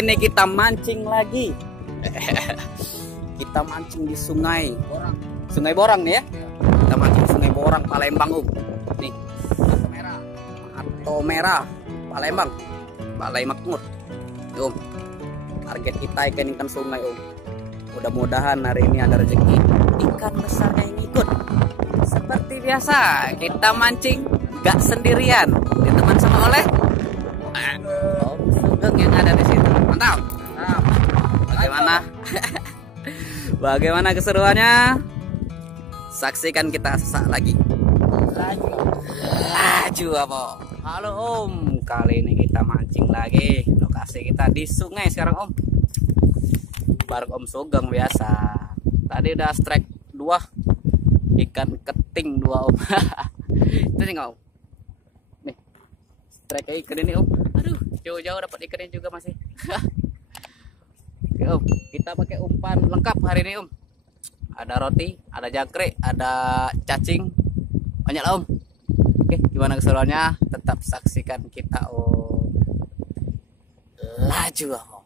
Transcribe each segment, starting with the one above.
Kali ini kita mancing lagi. Kita mancing di Sungai Borang. Sungai Borang nih ya. Kita mancing di Sungai Borang, Palembang, Om. Nih, Atau Merah, Palembang, Balai Makmur. Om, target kita ikan sungai, Om. Mudah-mudahan hari ini ada rezeki ikan besarnya yang ikut. Seperti biasa, kita mancing gak sendirian, diteman sama oleh Om Sugeng yang ada di situ. Mantap. Bagaimana? Bagaimana keseruannya? Saksikan kita sesaat lagi. Laju apa? Halo Om, kali ini kita mancing lagi. Lokasi kita di sungai sekarang, Om. Bareng Om Sugeng biasa. Tadi udah strike 2 ikan keting 2, Om. Itu sih nggak, Om? Nih, strike ikan ini, Om. Aduh, jauh-jauh dapat ikannya juga masih. Oke, Om, kita pakai umpan lengkap hari ini, Om. Ada roti, ada jangkrik, ada cacing, banyak lah, Om. Oke, gimana keseruannya? Tetap saksikan kita, Om. Laju, Om.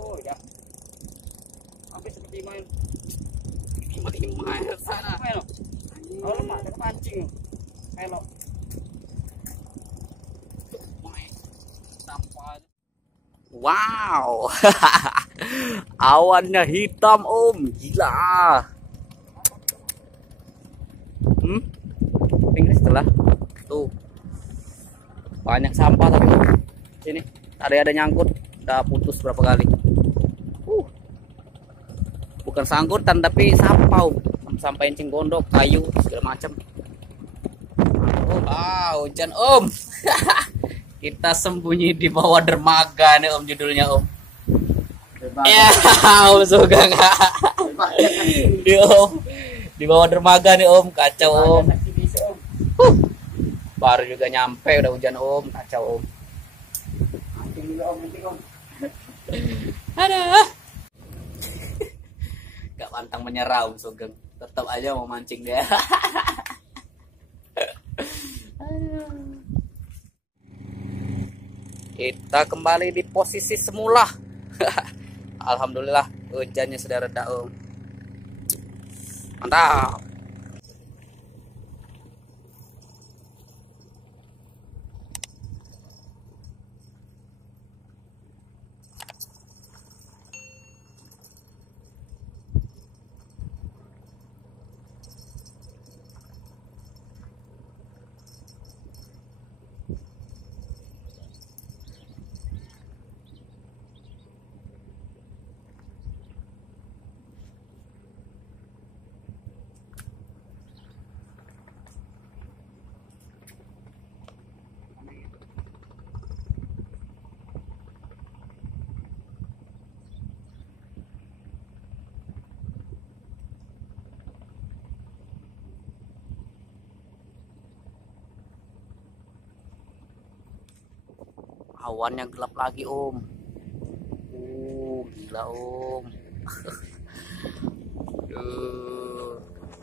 Oh ya, hampir seperti main sana. Kalau lemah, ada pancing. Elok. Wow, awannya hitam, Om, gila. Tinggal setelah tuh banyak sampah tapi sini tadi ada nyangkut udah putus berapa kali. Bukan sangkutan tapi sapau, sampai encing gondok, kayu segala macam. Hujan Om. Kita sembunyi di bawah dermaga nih Om, judulnya Om. Ya, Om Sugeng. Di bawah dermaga nih Om, kacau Om. Baru juga nyampe udah hujan Om, kacau Om. Ada. Gak pantang menyerah Om Sugeng, tetap aja mau mancing dia. Kita kembali di posisi semula. Alhamdulillah hujannya sudah reda Om. Mantap. Awannya gelap lagi Om. Gila Om.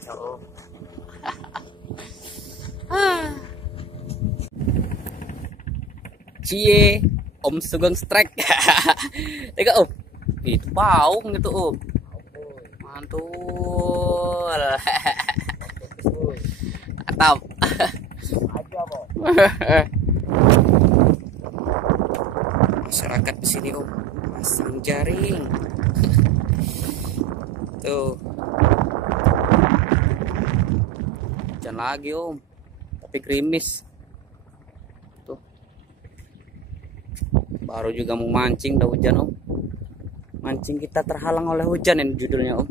Om. Cie, Om Sugeng strike. Tega Om. Itu bau gitu Om. Mantul. Mantap. Aja, Bos. Masyarakat di sini Om pasang jaring. Tuh. Hujan lagi Om. Tapi gerimis. Tuh. Baru juga mau mancing udah hujan Om. Mancing kita terhalang oleh hujan ini judulnya Om.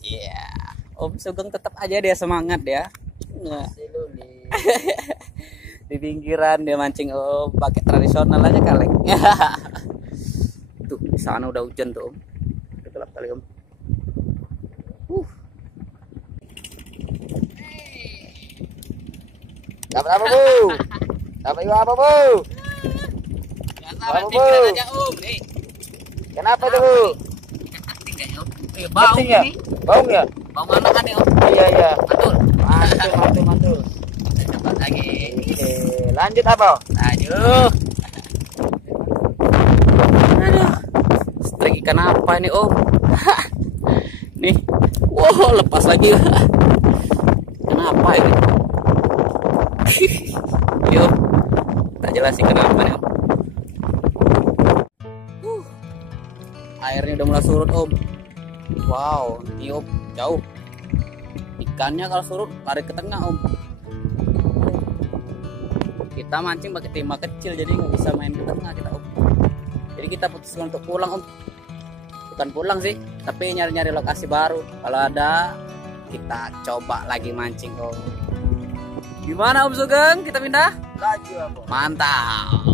Iya. Om Sugeng tetap aja dia semangat ya. Di pinggiran dia mancing Om, pakai tradisional aja kali. Tuh di sana udah hujan tuh Om, udah gelap kali Om. Dapat apa Bu? Dapat apa Bu? Apa Bu? Aja, Om. Nih. Kenapa tuh Bu? Bau ya? ini. Bau ya? Bau mana kan ya Om? Iya. Mantul. Cepat lagi. Lanjut apa? Aduh. Strike ikan apa ini Om? Nih. Wow, lepas lagi. Kenapa ini? Yuk. Tak jelasin kenapa nih Om. Airnya udah mulai surut Om. Wow, ini Om jauh. Ikannya kalau surut lari ke tengah Om. Kita mancing pakai timah kecil jadi nggak bisa main ke tengah kita Om. Jadi kita putuskan untuk pulang Om. Bukan pulang sih, tapi nyari-nyari lokasi baru. Kalau ada kita coba lagi mancing Om. Gimana Om Sugeng? Kita pindah? Laju apa? Mantap.